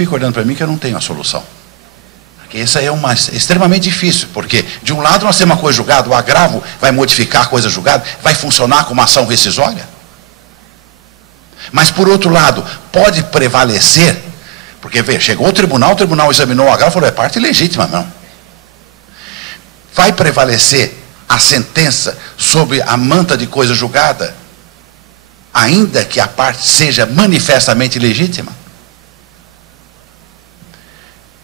fico olhando para mim que eu não tenho a solução. Porque essa é extremamente difícil, porque de um lado nós temos uma coisa julgada, o agravo vai modificar a coisa julgada, vai funcionar como ação rescisória. Mas por outro lado, pode prevalecer, porque veja, chegou o tribunal examinou o agravo e falou, é parte legítima, não. Vai prevalecer a sentença sobre a manta de coisa julgada, ainda que a parte seja manifestamente legítima?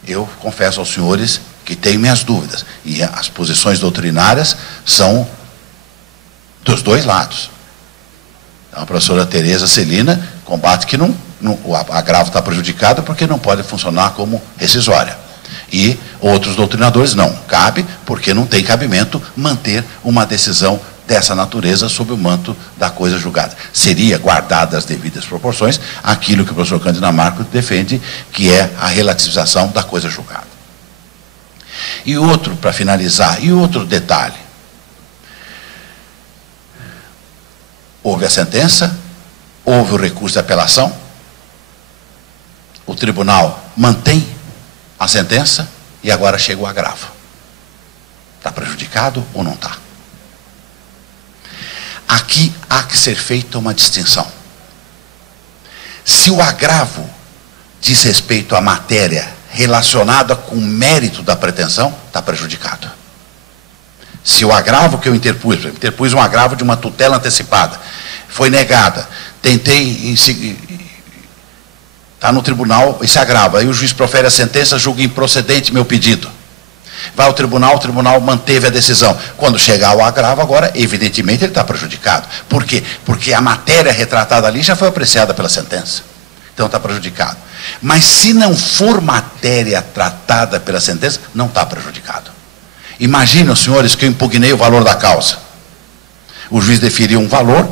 Eu confesso aos senhores que tenho minhas dúvidas, e as posições doutrinárias são dos dois lados. Então, a professora Tereza Celina combate que o agravo está prejudicado porque não pode funcionar como rescisória. E outros doutrinadores não, cabe porque não tem cabimento manter uma decisão dessa natureza sob o manto da coisa julgada. Seria, guardadas as devidas proporções, aquilo que o professor Cândido Marcos defende, que é a relativização da coisa julgada. E outro, para finalizar, e outro detalhe. Houve a sentença, houve o recurso de apelação, o tribunal mantém a sentença e agora chega o agravo. Está prejudicado ou não está? Aqui há que ser feita uma distinção. Se o agravo diz respeito à matéria relacionada com o mérito da pretensão, está prejudicado. Se o agravo que eu interpus um agravo de uma tutela antecipada, foi negada, tentei, está no tribunal, esse agravo, aí o juiz profere a sentença, julga improcedente meu pedido. Vai ao tribunal, o tribunal manteve a decisão. Quando chegar o agravo, agora, evidentemente, ele está prejudicado. Por quê? Porque a matéria retratada ali já foi apreciada pela sentença. Então está prejudicado. Mas se não for matéria tratada pela sentença, não está prejudicado. Imaginem, senhores, que eu impugnei o valor da causa. O juiz deferiu um valor,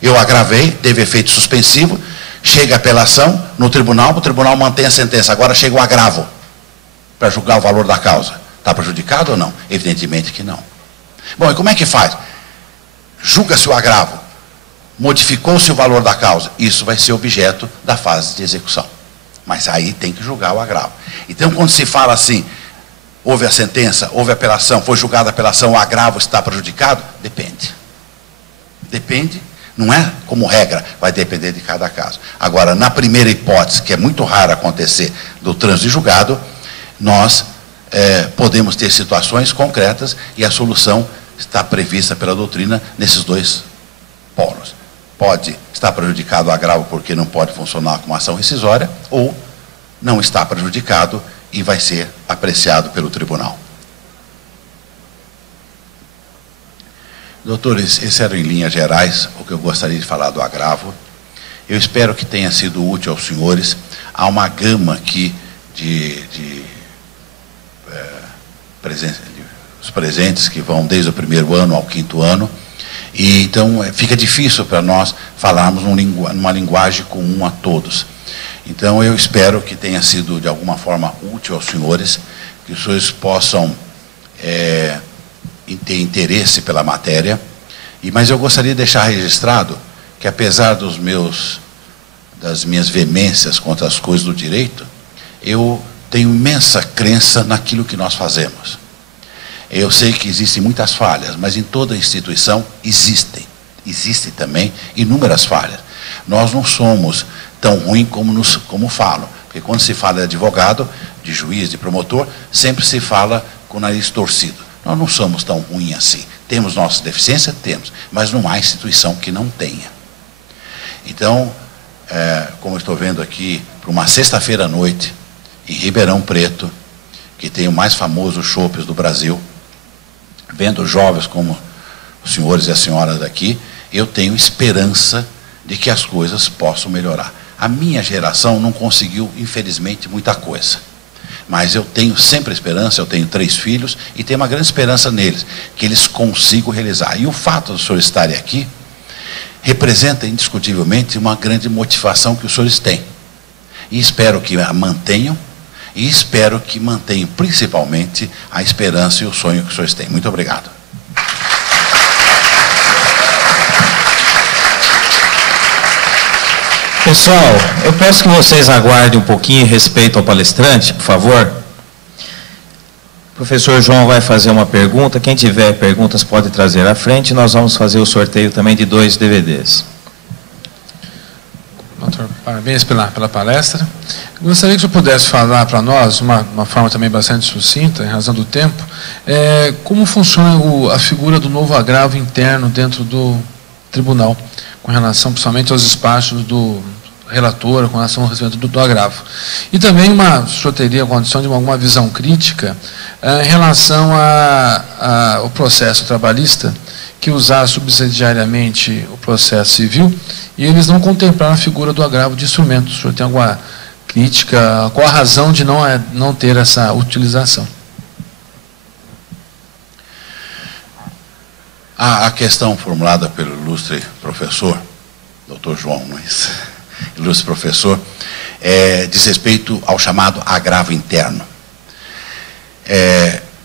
eu agravei, teve efeito suspensivo, chega a apelação no tribunal, o tribunal mantém a sentença. Agora chega o agravo para julgar o valor da causa. Está prejudicado ou não? Evidentemente que não. Bom, e como é que faz? Julga-se o agravo, modificou-se o valor da causa, isso vai ser objeto da fase de execução. Mas aí tem que julgar o agravo. Então, quando se fala assim, houve a sentença, houve a apelação, foi julgada a apelação, o agravo está prejudicado? Depende. Depende, não é como regra, vai depender de cada caso. Agora, na primeira hipótese, que é muito raro acontecer do trânsito de julgado, nós podemos ter situações concretas e a solução está prevista pela doutrina nesses dois polos. Pode estar prejudicado o agravo porque não pode funcionar como ação rescisória, ou não está prejudicado e vai ser apreciado pelo tribunal. Doutores, esse era em linhas gerais o que eu gostaria de falar do agravo. Eu espero que tenha sido útil aos senhores. Há uma gama aqui os presentes que vão desde o primeiro ano ao quinto ano, e então fica difícil para nós falarmos numa linguagem comum a todos. Então eu espero que tenha sido de alguma forma útil aos senhores, que os senhores possam ter interesse pela matéria, mas eu gostaria de deixar registrado que apesar das minhas veemências contra as coisas do direito, eu tenho imensa crença naquilo que nós fazemos. Eu sei que existem muitas falhas, mas em toda instituição existem também inúmeras falhas. Nós não somos tão ruins como falam, porque quando se fala de advogado, de juiz, de promotor, sempre se fala com o nariz torcido. Nós não somos tão ruins assim. Temos nossas deficiências? Temos, mas não há instituição que não tenha. Então, como eu estou vendo aqui, para uma sexta-feira à noite, em Ribeirão Preto, que tem o mais famoso chopes do Brasil, vendo jovens como os senhores e as senhoras daqui, eu tenho esperança de que as coisas possam melhorar. A minha geração não conseguiu, infelizmente, muita coisa. Mas eu tenho sempre esperança, eu tenho 3 filhos, e tenho uma grande esperança neles, que eles consigam realizar. E o fato do senhor estarem aqui, representa indiscutivelmente uma grande motivação que os senhores têm. E espero que a mantenham, e espero que mantenham principalmente a esperança e o sonho que os senhores têm. Muito obrigado. Pessoal, eu peço que vocês aguardem um pouquinho em respeito ao palestrante, por favor. O professor João vai fazer uma pergunta. Quem tiver perguntas pode trazer à frente. Nós vamos fazer o sorteio também de 2 DVDs. Doutor, parabéns pela palestra. Gostaria que o senhor pudesse falar para nós, uma forma também bastante sucinta, em razão do tempo, como funciona a figura do novo agravo interno dentro do tribunal, com relação principalmente aos despachos do relator, com relação ao recebimento do agravo. E também, o senhor teria a condição de alguma visão crítica em relação ao processo trabalhista, que usar subsidiariamente o processo civil, e eles não contemplaram a figura do agravo de instrumento. O senhor tem alguma crítica? Qual a razão de não ter essa utilização? A questão formulada pelo ilustre professor, doutor João, ilustre professor, diz respeito ao chamado agravo interno.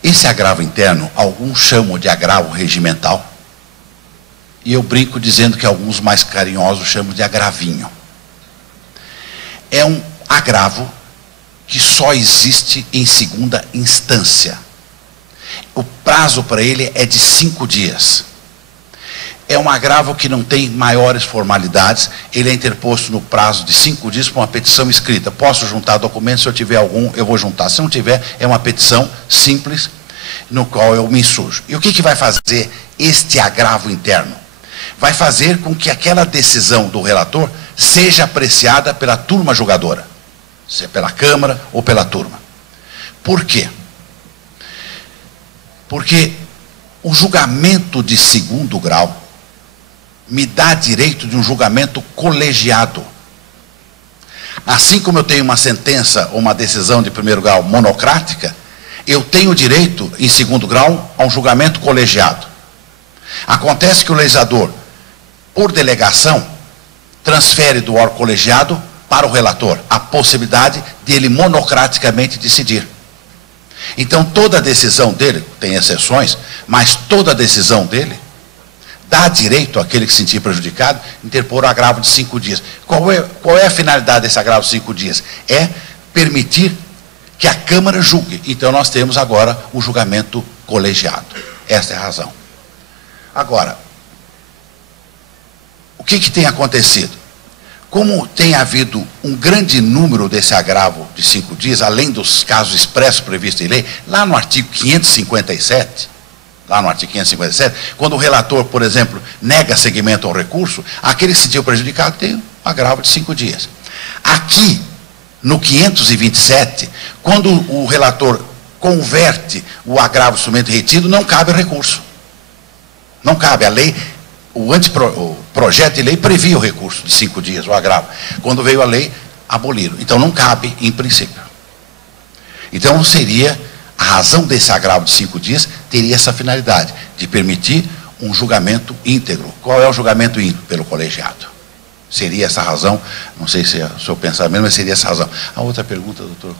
Esse agravo interno, alguns chamam de agravo regimental, e eu brinco dizendo que alguns mais carinhosos chamam de agravinho. É um agravo que só existe em segunda instância. O prazo para ele é de 5 dias. É um agravo que não tem maiores formalidades. Ele é interposto no prazo de 5 dias por uma petição escrita. Posso juntar documentos, se eu tiver algum, eu vou juntar. Se não tiver, é uma petição simples, no qual eu me insurjo. E o que vai fazer este agravo interno? Vai fazer com que aquela decisão do relator seja apreciada pela turma julgadora, seja pela Câmara ou pela turma. Por quê? Porque o julgamento de segundo grau me dá direito de um julgamento colegiado. Assim como eu tenho uma sentença ou uma decisão de primeiro grau monocrática, eu tenho direito, em segundo grau, a um julgamento colegiado. Acontece que o legislador, por delegação, transfere do órgão colegiado para o relator a possibilidade de ele monocraticamente decidir. Então, toda decisão dele, tem exceções, mas toda decisão dele dá direito àquele que se sentir prejudicado interpor o agravo de 5 dias. Qual é a finalidade desse agravo de 5 dias? É permitir que a Câmara julgue. Então, nós temos agora o julgamento colegiado. Essa é a razão. Agora, o que tem acontecido? Como tem havido um grande número desse agravo de 5 dias, além dos casos expressos previstos em lei, lá no artigo 557, quando o relator, por exemplo, nega seguimento ao recurso, aquele que se sentiu prejudicado tem um agravo de 5 dias. Aqui, no 527, quando o relator converte o agravo instrumento retido, não cabe recurso. Não cabe. A lei, o projeto de lei previa o recurso de 5 dias, o agravo. Quando veio a lei, aboliram. Então não cabe em princípio. Então seria, a razão desse agravo de 5 dias teria essa finalidade, de permitir um julgamento íntegro. Qual é o julgamento íntegro? Pelo colegiado. Seria essa a razão, não sei se é o seu pensamento, mas seria essa a razão. A outra pergunta, doutor?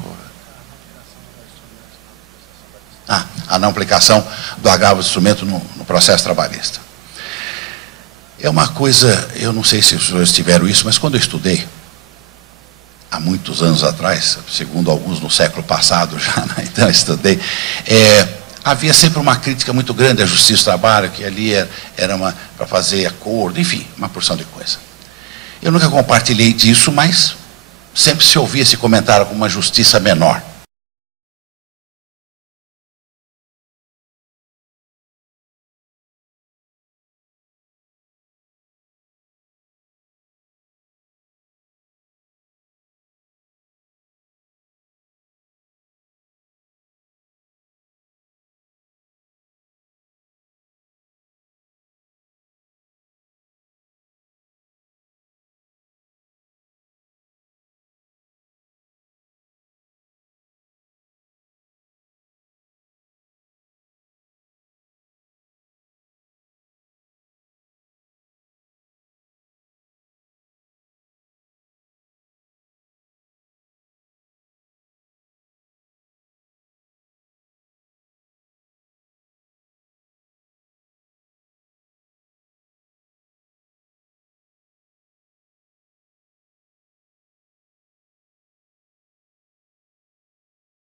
A não aplicação do agravo de instrumento no processo trabalhista. É uma coisa, eu não sei se os senhores tiveram isso, mas quando eu estudei, há muitos anos atrás, segundo alguns no século passado já, né? Então eu estudei, havia sempre uma crítica muito grande à Justiça do Trabalho, que ali era para fazer acordo, enfim, uma porção de coisa. Eu nunca compartilhei disso, mas sempre se ouvia esse comentário com uma justiça menor.